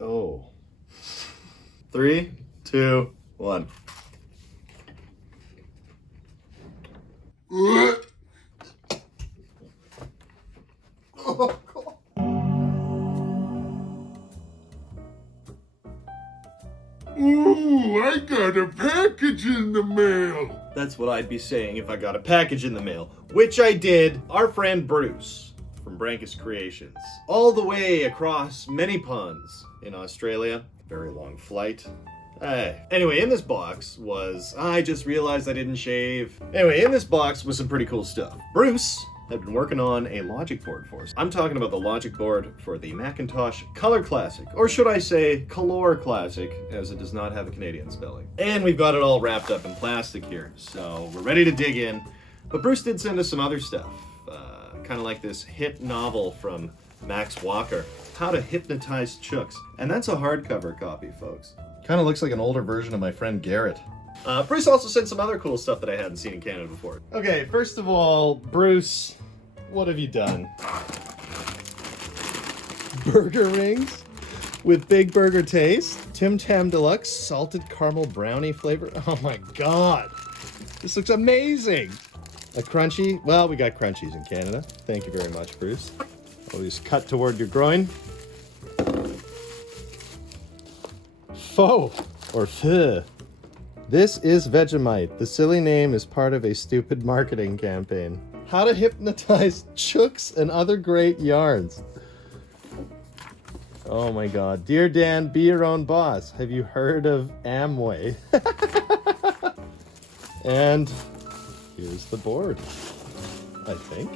Oh. 3, 2, 1. Oh, God. Ooh, I got a package in the mail. That's what I'd be saying if I got a package in the mail, which I did. Our friend Bruce from Branchus Creations, all the way across many ponds in Australia. Very long flight. Hey. Anyway, in this box was, I just realized I didn't shave. Anyway, in this box was some pretty cool stuff. Bruce had been working on a logic board for us. I'm talking about the logic board for the Macintosh Color Classic, or should I say Color Classic, as it does not have a Canadian spelling. And we've got it all wrapped up in plastic here, so we're ready to dig in. But Bruce did send us some other stuff, kind of like this hit novel from Max Walker, How to Hypnotize Chooks. And that's a hardcover copy, folks. Kind of looks like an older version of my friend Garrett. Bruce also sent some other cool stuff that I hadn't seen in Canada before. Okay, first of all, Bruce, what have you done? Burger rings with Big Burger taste. Tim Tam Deluxe salted caramel brownie flavor. Oh my God, this looks amazing. A crunchy, well, we got crunchies in Canada. Thank you very much, Bruce. Always cut toward your groin. Faux, or pho. This is Vegemite. The silly name is part of a stupid marketing campaign. How to hypnotize chooks and other great yarns. Oh my God. Dear Dan, be your own boss. Have you heard of Amway? And here's the board, I think.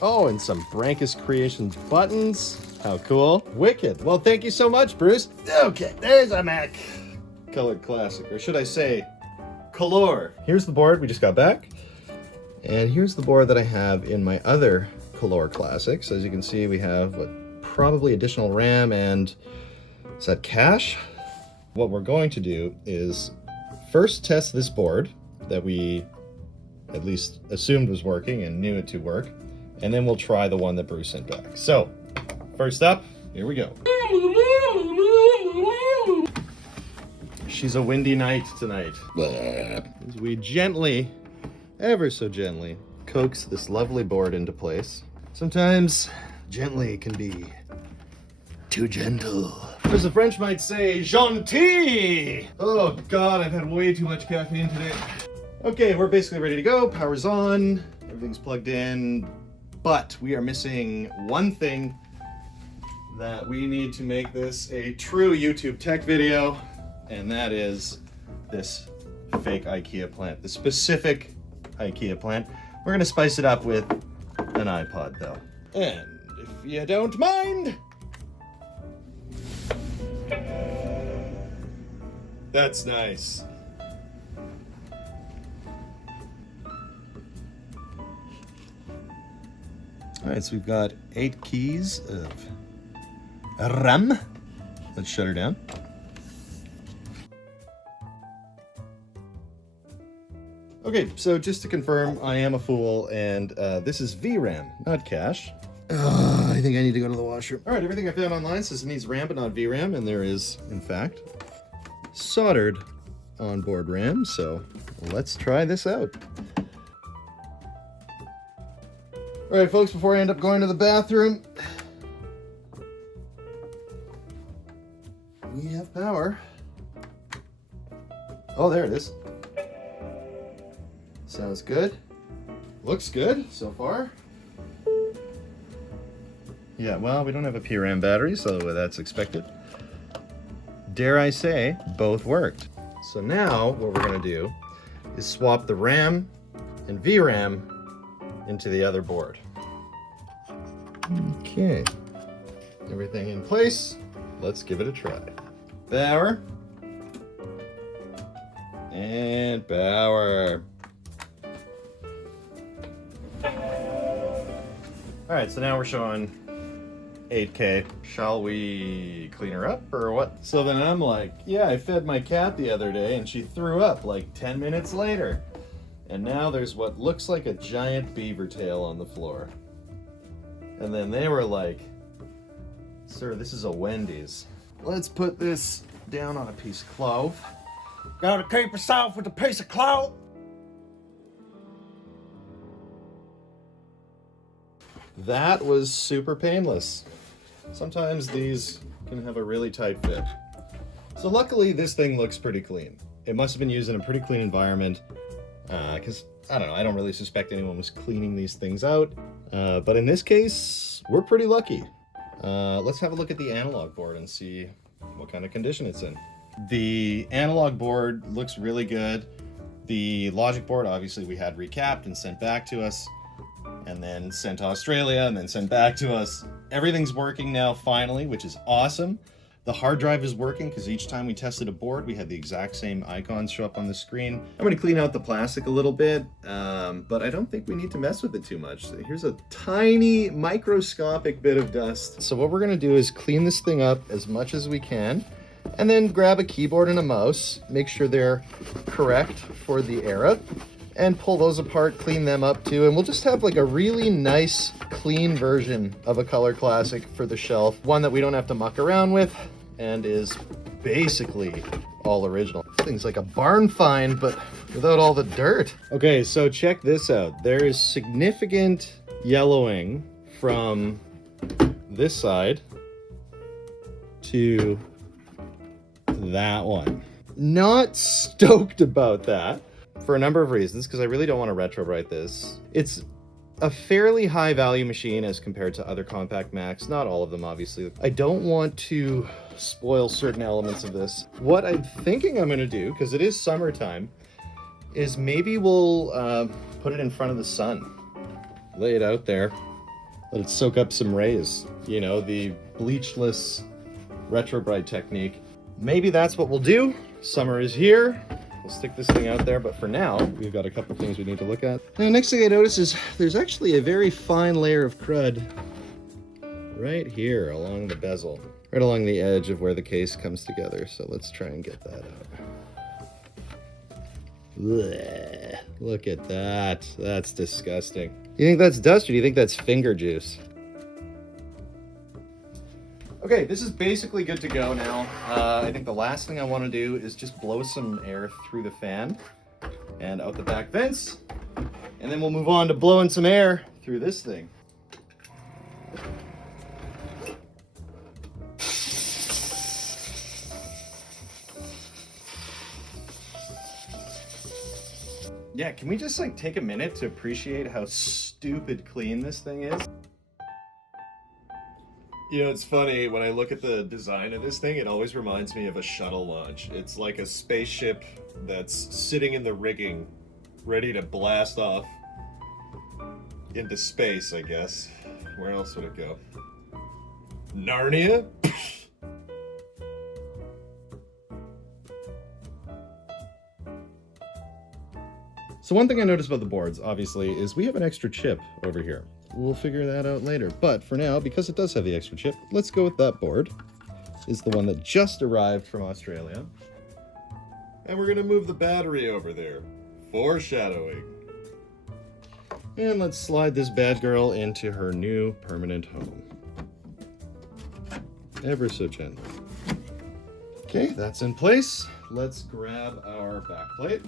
Oh, and some Branchus Creations buttons. How cool. Wicked. Well, thank you so much, Bruce. Okay, there's a Mac Color Classic, or should I say, Color. Here's the board we just got back. And here's the board that I have in my other Color Classics. As you can see, we have probably additional RAM and, is that cache? What we're going to do is first test this board that we at least assumed was working and knew it to work. And then we'll try the one that Bruce sent back. So, first up, here we go. She's a windy night tonight. As we gently, ever so gently, coax this lovely board into place. Sometimes gently can be too gentle. As the French might say, gentil! Oh God, I've had way too much caffeine today. Okay, we're basically ready to go. Power's on, everything's plugged in, but we are missing one thing that we need to make this a true YouTube tech video, and that is this fake IKEA plant, the specific IKEA plant. We're gonna spice it up with an iPod though. And if you don't mind, that's nice. All right, so we've got 8 keys of RAM. Let's shut her down. Okay, so just to confirm, I am a fool, and this is VRAM, not cache. I think I need to go to the washroom. All right, everything I found online says it needs RAM but not VRAM, and there is, in fact, soldered onboard RAM, so let's try this out. All right, folks, before I end up going to the bathroom, we have power. Oh, there it is. Sounds good. Looks good so far. Yeah, well, we don't have a PRAM battery, so that's expected. Dare I say, both worked. So now what we're gonna do is swap the RAM and VRAM into the other board. Okay, everything in place. Let's give it a try. Power. And power. All right, so now we're showing 8K. Shall we clean her up or what? So then I'm like, yeah, I fed my cat the other day and she threw up like 10 minutes later. And now there's what looks like a giant beaver tail on the floor. And then they were like, sir, this is a Wendy's. let's put this down on a piece of cloth. Gotta keep yourself with a piece of cloth. That was super painless. Sometimes these can have a really tight fit. So luckily this thing looks pretty clean. It must have been used in a pretty clean environment, because I don't know, I don't really suspect anyone was cleaning these things out. But in this case, we're pretty lucky. Let's have a look at the analog board and see what kind of condition it's in. The analog board looks really good. The logic board, obviously we had recapped and sent back to us, and then sent to Australia, and then sent back to us. Everything's working now finally, which is awesome. The hard drive is working because each time we tested a board, we had the exact same icons show up on the screen. I'm going to clean out the plastic a little bit, but I don't think we need to mess with it too much. So here's a tiny microscopic bit of dust. So what we're going to do is clean this thing up as much as we can, and then grab a keyboard and a mouse, make sure they're correct for the era, and pull those apart, clean them up too, and we'll just have like a really nice, clean version of a Color Classic for the shelf. One that we don't have to muck around with, and is basically all original. This thing's like a barn find, but without all the dirt. Okay, so check this out. There is significant yellowing from this side to that one. Not stoked about that, for a number of reasons, because I really don't want to retrowrite this. It's a fairly high value machine as compared to other compact Macs, not all of them obviously. I don't want to spoil certain elements of this. What I'm thinking I'm going to do, because it is summertime, is maybe we'll put it in front of the sun. Lay it out there, let it soak up some rays. You know, the bleachless retrobrite technique. Maybe that's what we'll do. Summer is here. We'll stick this thing out there, but for now, we've got a couple things we need to look at. Now, next thing I notice is there's actually a very fine layer of crud right here along the bezel, right along the edge of where the case comes together. So let's try and get that out. Blech, look at that. That's disgusting. You think that's dust, or do you think that's finger juice? Okay, this is basically good to go now. I think the last thing I want to do is just blow some air through the fan and out the back vents, and then we'll move on to blowing some air through this thing. Yeah, can we just like take a minute to appreciate how stupid clean this thing is? You know, it's funny, when I look at the design of this thing, it always reminds me of a shuttle launch. It's like a spaceship that's sitting in the rigging, ready to blast off into space, I guess. Where else would it go? Narnia? So one thing I noticed about the boards, obviously, is we have an extra chip over here. We'll figure that out later. But for now, because it does have the extra chip, let's go with that board. It's the one that just arrived from Australia. And we're gonna move the battery over there. Foreshadowing. And let's slide this bad girl into her new permanent home. Ever so gently. Okay, that's in place. Let's grab our backplate.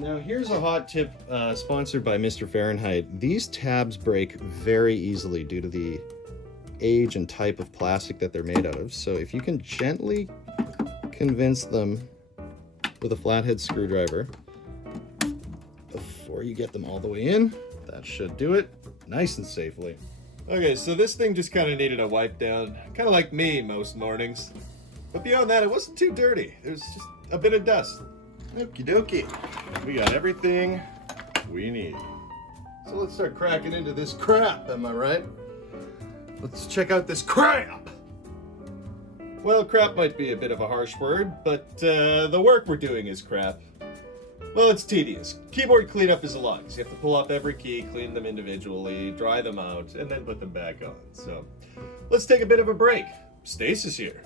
Now here's a hot tip sponsored by Mr. Fahrenheit. These tabs break very easily due to the age and type of plastic that they're made out of. So if you can gently convince them with a flathead screwdriver before you get them all the way in, that should do it nice and safely. Okay, so this thing just kind of needed a wipe down, kind of like me most mornings. But beyond that, it wasn't too dirty. There's just a bit of dust. Okie dokie. We got everything we need. So let's start cracking into this crap, am I right? Let's check out this crap! Well, crap might be a bit of a harsh word, but the work we're doing is crap. Well, it's tedious. Keyboard cleanup is a lot, because you have to pull off every key, clean them individually, dry them out, and then put them back on. So let's take a bit of a break. Stasis here.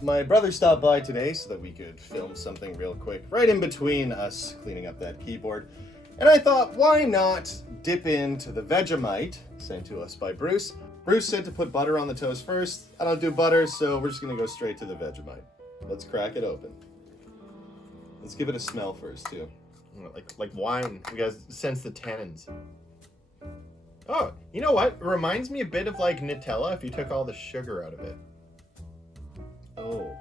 My brother stopped by today so that we could film something real quick, right in between us cleaning up that keyboard. And I thought, why not dip into the Vegemite sent to us by Bruce. Bruce said to put butter on the toast first. I don't do butter, so we're just gonna go straight to the Vegemite. Let's crack it open. Let's give it a smell first, too. Like wine. We gotta sense the tannins. Oh, you know what? It reminds me a bit of like Nutella if you took all the sugar out of it. Oh.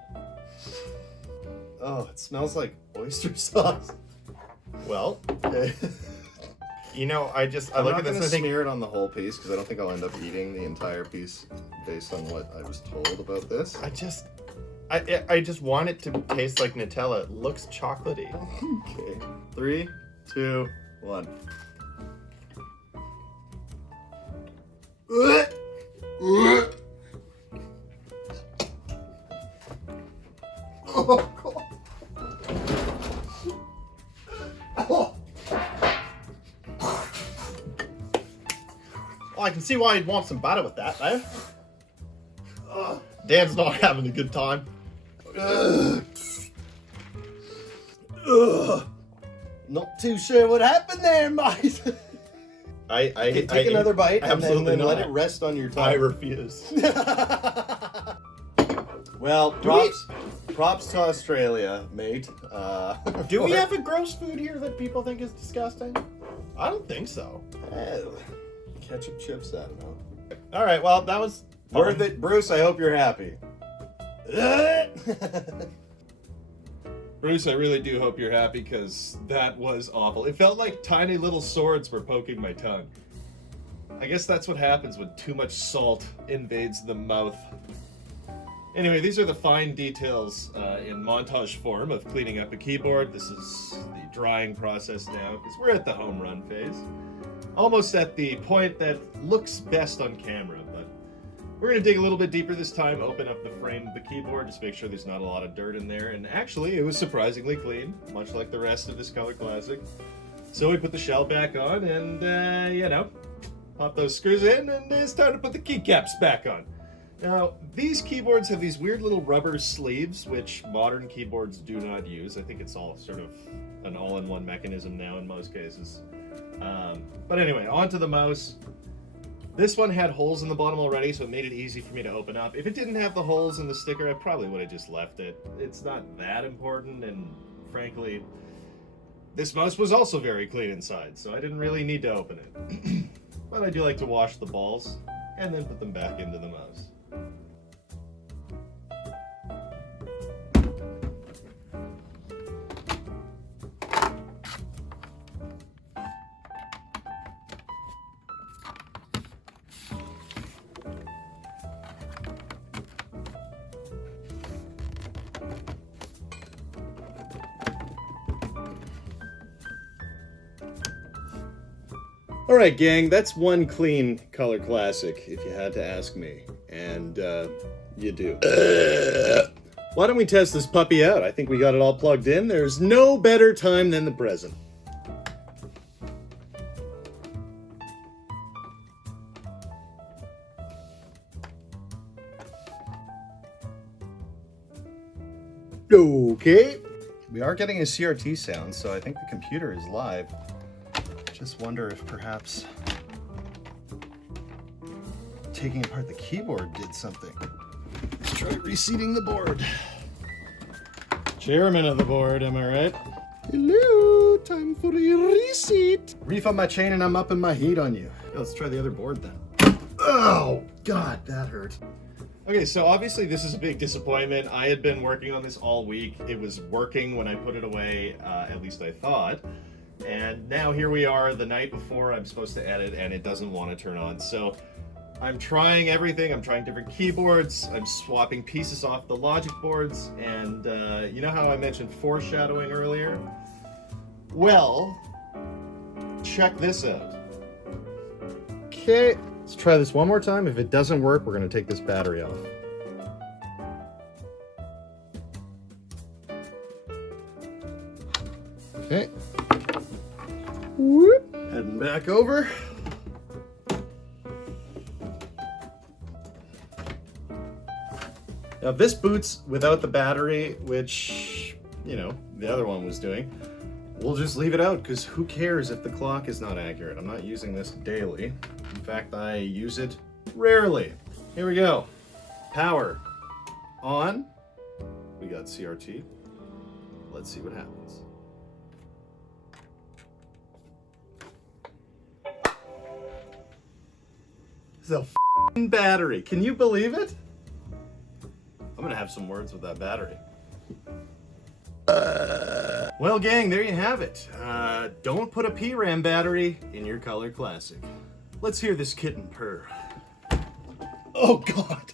Oh, it smells like oyster sauce. Well, you know, I look at this and I think smear it on the whole piece because I don't think I'll end up eating the entire piece based on what I was told about this. I just want it to taste like Nutella. It looks chocolatey. Okay. 3, 2, 1. Oh, God. Oh. Well, I can see why you'd want some butter with that, though. Dan's not having a good time. Not too sure what happened there, mate. Take another bite and then let it rest on your tongue. I refuse. Well, props to Australia, mate. Do we have a gross food here that people think is disgusting? I don't think so. Ketchup chips, I don't know. All right, well, that was worth it. Bruce, I hope you're happy. Bruce, I really do hope you're happy because that was awful. It felt like tiny little swords were poking my tongue. I guess that's what happens when too much salt invades the mouth. Anyway, these are the fine details in montage form of cleaning up a keyboard. This is the drying process now because we're at the home run phase. Almost at the point that looks best on camera, but we're going to dig a little bit deeper this time, open up the frame of the keyboard, just make sure there's not a lot of dirt in there. And actually, it was surprisingly clean, much like the rest of this Color Classic. So we put the shell back on and, you know, pop those screws in, and it's time to put the keycaps back on. Now, these keyboards have these weird little rubber sleeves, which modern keyboards do not use. I think it's all sort of an all-in-one mechanism now in most cases. But anyway, onto the mouse. This one had holes in the bottom already, so it made it easy for me to open up. If it didn't have the holes in the sticker, I probably would have just left it. It's not that important, and frankly, this mouse was also very clean inside, so I didn't really need to open it. But I do like to wash the balls, and then put them back into the mouse. Alright, gang, that's one clean Color Classic, if you had to ask me. And, you do. Why don't we test this puppy out? I think we got it all plugged in. There's no better time than the present. Okay. We are getting a CRT sound, so I think the computer is live. Just wonder if perhaps taking apart the keyboard did something. Let's try reseating the board. Chairman of the board, am I right? Hello, time for a reseat. Reef on my chain and I'm upping my heat on you. Let's try the other board then. Oh, God, that hurt. Okay, so obviously this is a big disappointment. I had been working on this all week. It was working when I put it away, at least I thought. And now here we are the night before I'm supposed to edit and it doesn't want to turn on. So I'm trying everything. I'm trying different keyboards. I'm swapping pieces off the logic boards. And you know how I mentioned foreshadowing earlier? Well, check this out. Okay, let's try this one more time. If it doesn't work, we're going to take this battery off. Okay. Whoop. Heading back over. Now this boots without the battery, which, you know, the other one was doing. we'll just leave it out, because who cares if the clock is not accurate? I'm not using this daily. In fact, I use it rarely. Here we go. Power on. We got CRT. Let's see what happens. It's a f***ing battery. Can you believe it? I'm gonna have some words with that battery. Well, gang, there you have it. Don't put a PRAM battery in your Color Classic. Let's hear this kitten purr. Oh, God.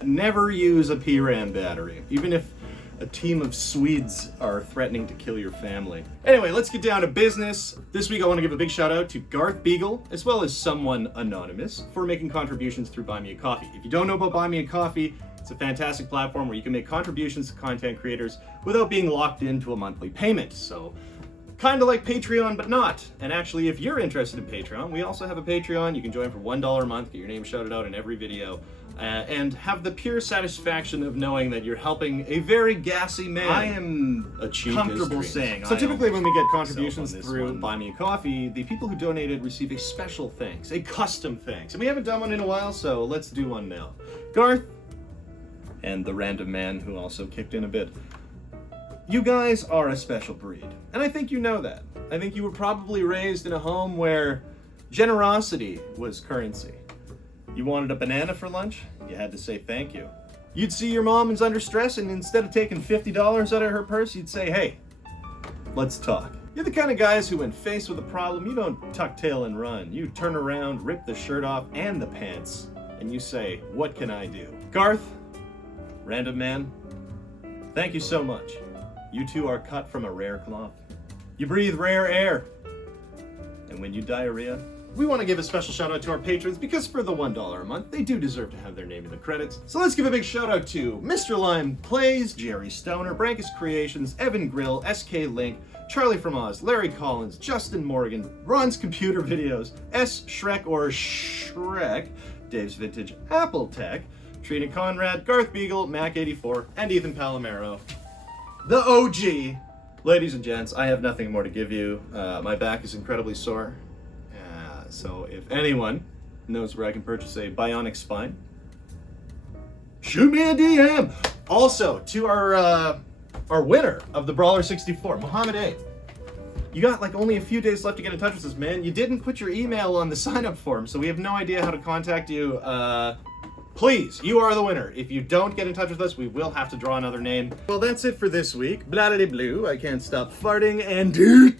Never use a PRAM battery, even if a team of Swedes are threatening to kill your family. Anyway, let's get down to business. This week I want to give a big shout out to Garth Beagle, as well as someone anonymous, for making contributions through Buy Me a Coffee. If you don't know about Buy Me a Coffee, it's a fantastic platform where you can make contributions to content creators without being locked into a monthly payment. So, kind of like Patreon, but not. And actually, if you're interested in Patreon, we also have a Patreon. You can join for $1 a month, get your name shouted out in every video, and have the pure satisfaction of knowing that you're helping a very gassy man. I am comfortable saying. So typically when we get contributions through Buy Me a Coffee, the people who donated receive a special thanks, a custom thanks. And we haven't done one in a while, so let's do one now. Garth, and the random man who also kicked in a bit. You guys are a special breed, and I think you know that. I think you were probably raised in a home where generosity was currency. You wanted a banana for lunch? You had to say thank you. You'd see your mom is under stress, and instead of taking $50 out of her purse, you'd say, hey, let's talk. You're the kind of guys who, when faced with a problem, you don't tuck tail and run. You turn around, rip the shirt off and the pants, and you say, what can I do? Garth, random man, thank you so much. You two are cut from a rare cloth. You breathe rare air. And when you diarrhea, we want to give a special shout out to our patrons, because for the $1 a month, they do deserve to have their name in the credits. So let's give a big shout out to MrLimePlayz, Jerry Stoner, Branchus Creations, Evan Grill, SKLINK, Charlie from Oz, Larry Collins, Justin Morgan, Ron's Computer Videos, SShrek or Shrek, Dave's Vintage Apple Tech, Trina Conrad, Garth Beagle, Mac84, and Ethan Palomero. The OG. Ladies and gents, I have nothing more to give you. My back is incredibly sore. So if anyone knows where I can purchase a bionic spine, shoot me a DM. Also, to our winner of the Brawler 64, Muhammad A. You got like only a few days left to get in touch with us, man. You didn't put your email on the sign-up form, so we have no idea how to contact you. Please, you are the winner. If you don't get in touch with us, we will have to draw another name. Well, that's it for this week. Blah-de-blue, I can't stop farting and